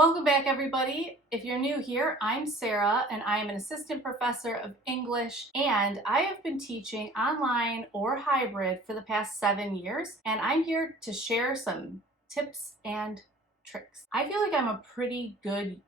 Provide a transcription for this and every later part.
Welcome back, everybody. If you're new here, I'm Sarah and I am an assistant professor of English, and I have been teaching online or hybrid for the past 7 years, and I'm here to share some tips and tricks. I feel like I'm a pretty good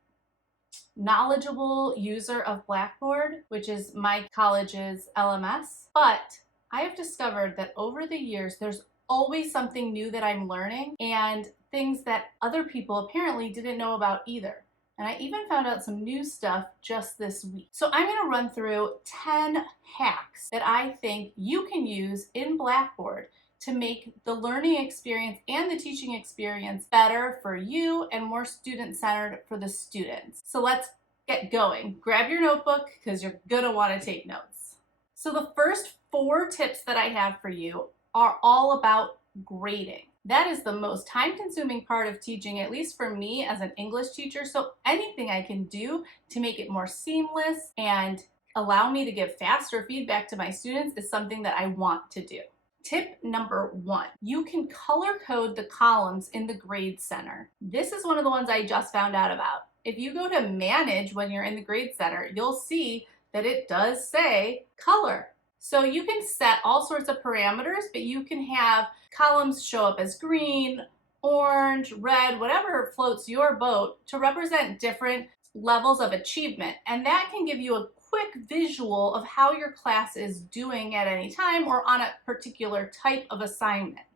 knowledgeable user of Blackboard, which is my college's LMS, but I have discovered that over the years there's always something new that I'm learning and things that other people apparently didn't know about either. And I even found out some new stuff just this week. So I'm going to run through 10 hacks that I think you can use in Blackboard to make the learning experience and the teaching experience better for you and more student-centered for the students. So let's get going. Grab your notebook because you're going to want to take notes. So the first 4 tips that I have for you are all about grading. That is the most time-consuming part of teaching, at least for me as an English teacher. So anything I can do to make it more seamless and allow me to give faster feedback to my students is something that I want to do. Tip number 1, you can color code the columns in the grade center. This is one of the ones I just found out about. If you go to manage when you're in the grade center, you'll see that it does say color. So you can set all sorts of parameters, but you can have columns show up as green, orange, red, whatever floats your boat to represent different levels of achievement. And that can give you a quick visual of how your class is doing at any time or on a particular type of assignment.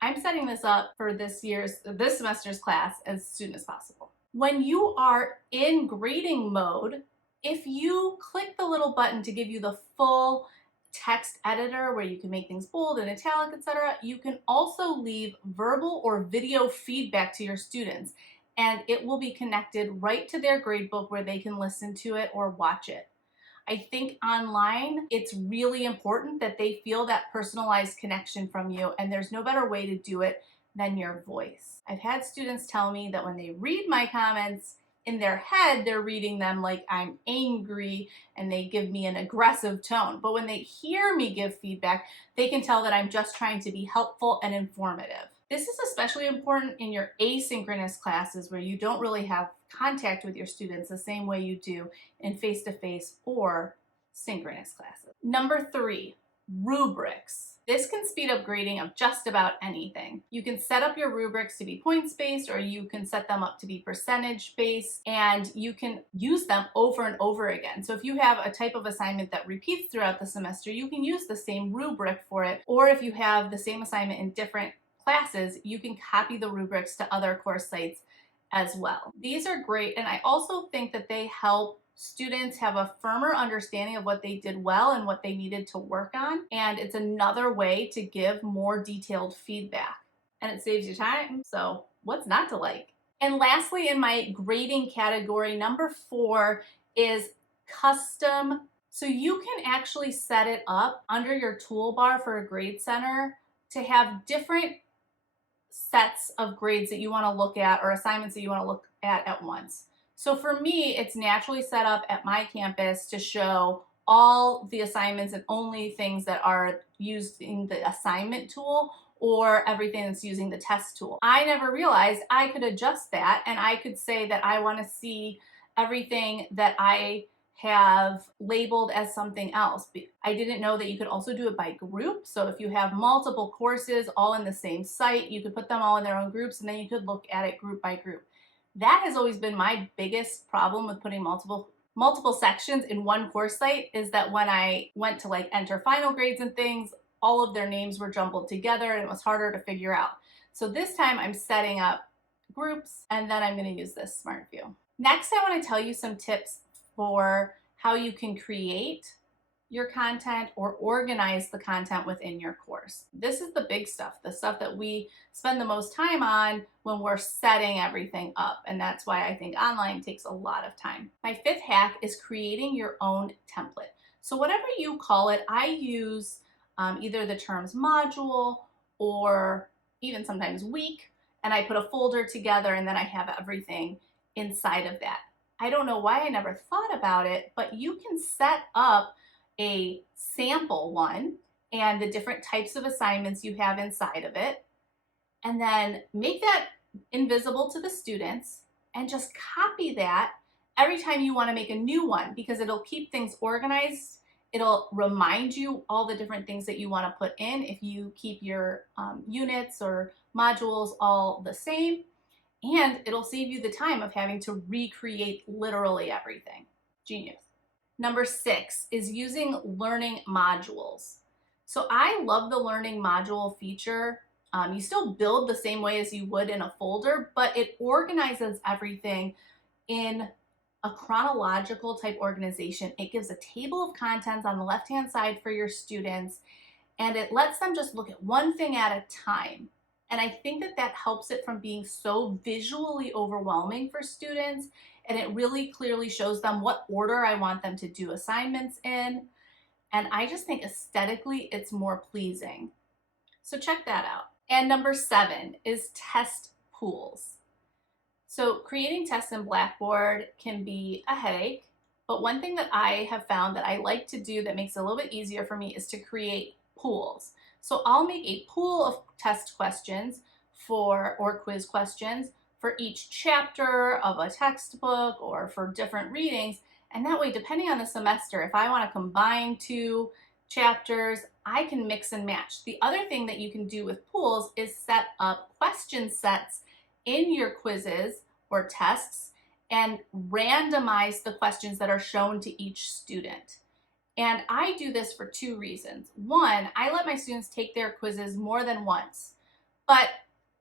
I'm setting this up for this semester's class as soon as possible. When you are in grading mode, if you click the little button to give you the full text editor where you can make things bold and italic, etc., you can also leave verbal or video feedback to your students, and it will be connected right to their gradebook where they can listen to it or watch it. I think online, it's really important that they feel that personalized connection from you, and there's no better way to do it than your voice. I've had students tell me that when they read my comments, in their head, they're reading them like I'm angry and they give me an aggressive tone. But when they hear me give feedback, they can tell that I'm just trying to be helpful and informative. This is especially important in your asynchronous classes where you don't really have contact with your students the same way you do in face-to-face or synchronous classes. Number 3, rubrics. This can speed up grading of just about anything. You can set up your rubrics to be points-based, or you can set them up to be percentage-based, and you can use them over and over again. So if you have a type of assignment that repeats throughout the semester, you can use the same rubric for it, or if you have the same assignment in different classes, you can copy the rubrics to other course sites as well. These are great, and I also think that they help students have a firmer understanding of what they did well and what they needed to work on. And it's another way to give more detailed feedback. And it saves you time, so what's not to like? And lastly, in my grading category, number 4 is custom. So you can actually set it up under your toolbar for a grade center to have different sets of grades that you want to look at or assignments that you want to look at once. So for me, it's naturally set up at my campus to show all the assignments and only things that are using the assignment tool or everything that's using the test tool. I never realized I could adjust that, and I could say that I want to see everything that I have labeled as something else. I didn't know that you could also do it by group. So if you have multiple courses all in the same site, you could put them all in their own groups, and then you could look at it group by group. That has always been my biggest problem with putting multiple sections in one course site, is that when I went to like enter final grades and things, all of their names were jumbled together and it was harder to figure out. So this time I'm setting up groups, and then I'm going to use this Smart View. Next, I want to tell you some tips for how you can create your content or organize the content within your course. This is the big stuff, the stuff that we spend the most time on when we're setting everything up. And that's why I think online takes a lot of time. My 5th hack is creating your own template. So whatever you call it, I use either the terms module or even sometimes week, and I put a folder together and then I have everything inside of that. I don't know why I never thought about it, but you can set up a sample one and the different types of assignments you have inside of it, and then make that invisible to the students and just copy that every time you want to make a new one, because it'll keep things organized. It'll remind you all the different things that you want to put in if you keep your units or modules all the same, and it'll save you the time of having to recreate literally everything. Genius. Number 6 is using learning modules. So I love the learning module feature. You still build the same way as you would in a folder, but it organizes everything in a chronological type organization. It gives a table of contents on the left-hand side for your students, and it lets them just look at one thing at a time. And I think that that helps it from being so visually overwhelming for students, and it really clearly shows them what order I want them to do assignments in. And I just think aesthetically it's more pleasing. So check that out. And number 7 is test pools. So creating tests in Blackboard can be a headache, but one thing that I have found that I like to do that makes it a little bit easier for me is to create pools. So I'll make a pool of test questions or quiz questions for each chapter of a textbook or for different readings. And that way, depending on the semester, if I want to combine 2 chapters, I can mix and match. The other thing that you can do with pools is set up question sets in your quizzes or tests and randomize the questions that are shown to each student. And I do this for 2 reasons. One, I let my students take their quizzes more than once, but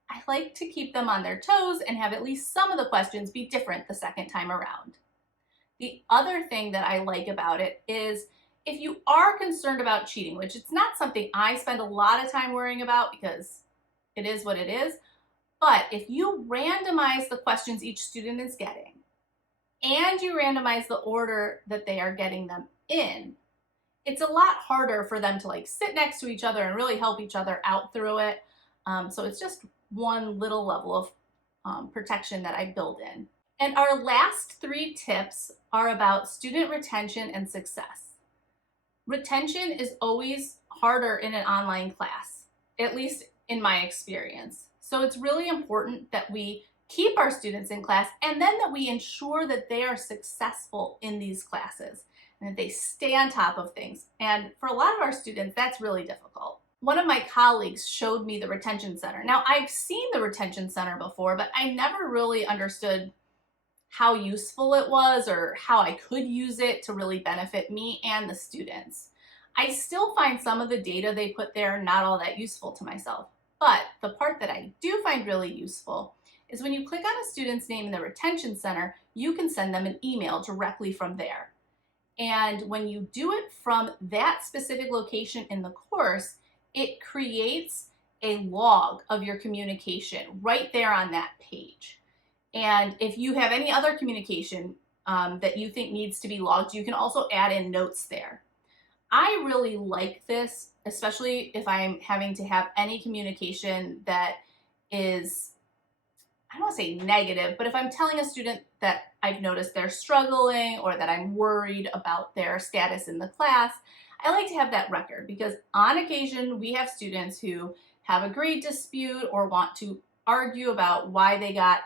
I like to keep them on their toes and have at least some of the questions be different the second time around. The other thing that I like about it is if you are concerned about cheating, which it's not something I spend a lot of time worrying about because it is what it is, but if you randomize the questions each student is getting and you randomize the order that they are getting them in, it's a lot harder for them to sit next to each other and really help each other out through it. So it's just one little level of protection that I build in. And our last 3 tips are about student retention and success. Retention is always harder in an online class, at least in my experience. So it's really important that we keep our students in class and then that we ensure that they are successful in these classes and that they stay on top of things. And for a lot of our students, that's really difficult. One of my colleagues showed me the retention center. Now, I've seen the retention center before, but I never really understood how useful it was or how I could use it to really benefit me and the students. I still find some of the data they put there not all that useful to myself, but the part that I do find really useful is when you click on a student's name in the retention center, you can send them an email directly from there. And when you do it from that specific location in the course, it creates a log of your communication right there on that page. And if you have any other communication that you think needs to be logged, you can also add in notes there. I really like this, especially if I'm having to have any communication that is, I don't want to say negative, but if I'm telling a student that I've noticed they're struggling or that I'm worried about their status in the class, I like to have that record because on occasion we have students who have a grade dispute or want to argue about why they got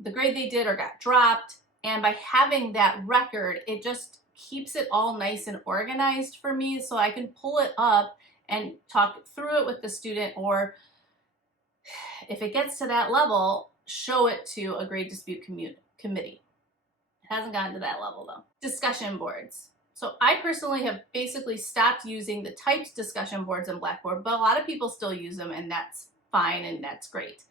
the grade they did or got dropped. And by having that record, it just keeps it all nice and organized for me so I can pull it up and talk through it with the student, or if it gets to that level, show it to a grade dispute committee. It hasn't gotten to that level though. Discussion boards. So I personally have basically stopped using the typed discussion boards in Blackboard, but a lot of people still use them and that's fine and that's great.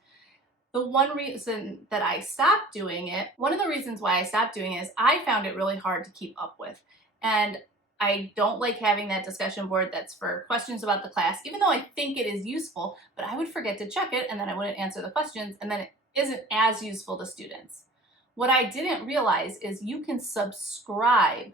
The one reason that I stopped doing it, one of the reasons why I stopped doing it is I found it really hard to keep up with. And I don't like having that discussion board that's for questions about the class, even though I think it is useful, but I would forget to check it and then I wouldn't answer the questions and then it isn't as useful to students. What I didn't realize is you can subscribe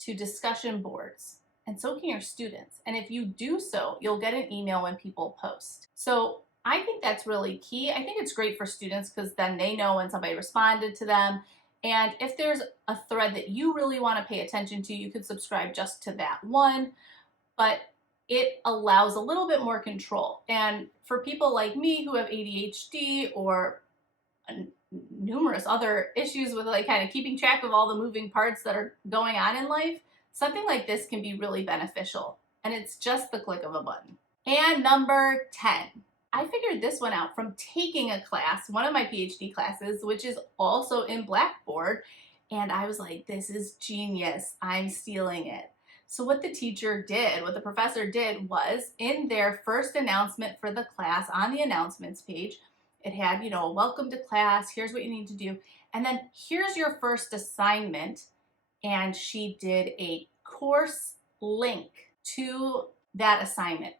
to discussion boards and so can your students. And if you do so, you'll get an email when people post. So I think that's really key. I think it's great for students because then they know when somebody responded to them. And if there's a thread that you really want to pay attention to, you could subscribe just to that one. But it allows a little bit more control. And for people like me who have ADHD or numerous other issues with like kind of keeping track of all the moving parts that are going on in life, something like this can be really beneficial. And it's just the click of a button. And number 10. I figured this one out from taking a class, one of my PhD classes, which is also in Blackboard. And I was like, this is genius. I'm stealing it. So what the teacher did, what the professor did was in their first announcement for the class on the announcements page, it had, welcome to class, here's what you need to do. And then here's your first assignment. And she did a course link to that assignment.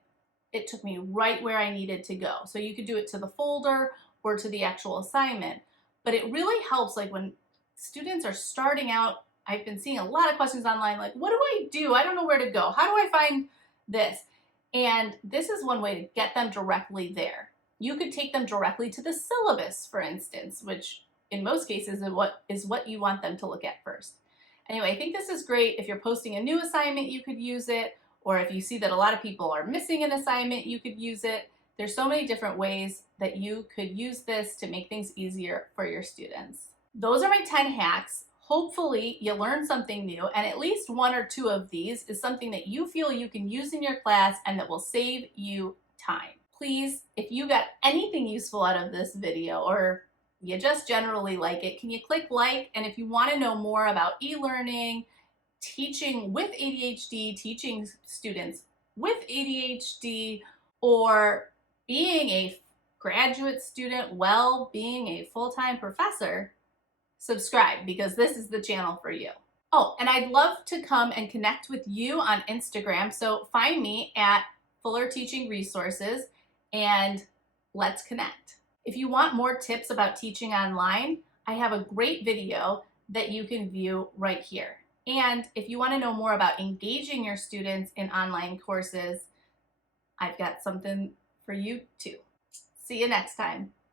It took me right where I needed to go. So you could do it to the folder or to the actual assignment. But it really helps, like when students are starting out. I've been seeing a lot of questions online like, what do I do? I don't know where to go. How do I find this? And this is one way to get them directly there. You could take them directly to the syllabus, for instance, which in most cases is what you want them to look at first. Anyway, I think this is great. If you're posting a new assignment, you could use it. Or if you see that a lot of people are missing an assignment, you could use it. There's so many different ways that you could use this to make things easier for your students. Those are my 10 hacks. Hopefully you learned something new, and at least one or two of these is something that you feel you can use in your class and that will save you time. Please, if you got anything useful out of this video or you just generally like it, can you click like? And if you want to know more about e-learning, teaching with ADHD, teaching students with ADHD, or being a graduate student while being a full-time professor, subscribe, because this is the channel for you. Oh, and I'd love to come and connect with you on Instagram. So find me at Fuller Teaching Resources and let's connect. If you want more tips about teaching online, I have a great video that you can view right here. And if you want to know more about engaging your students in online courses, I've got something for you too. See you next time.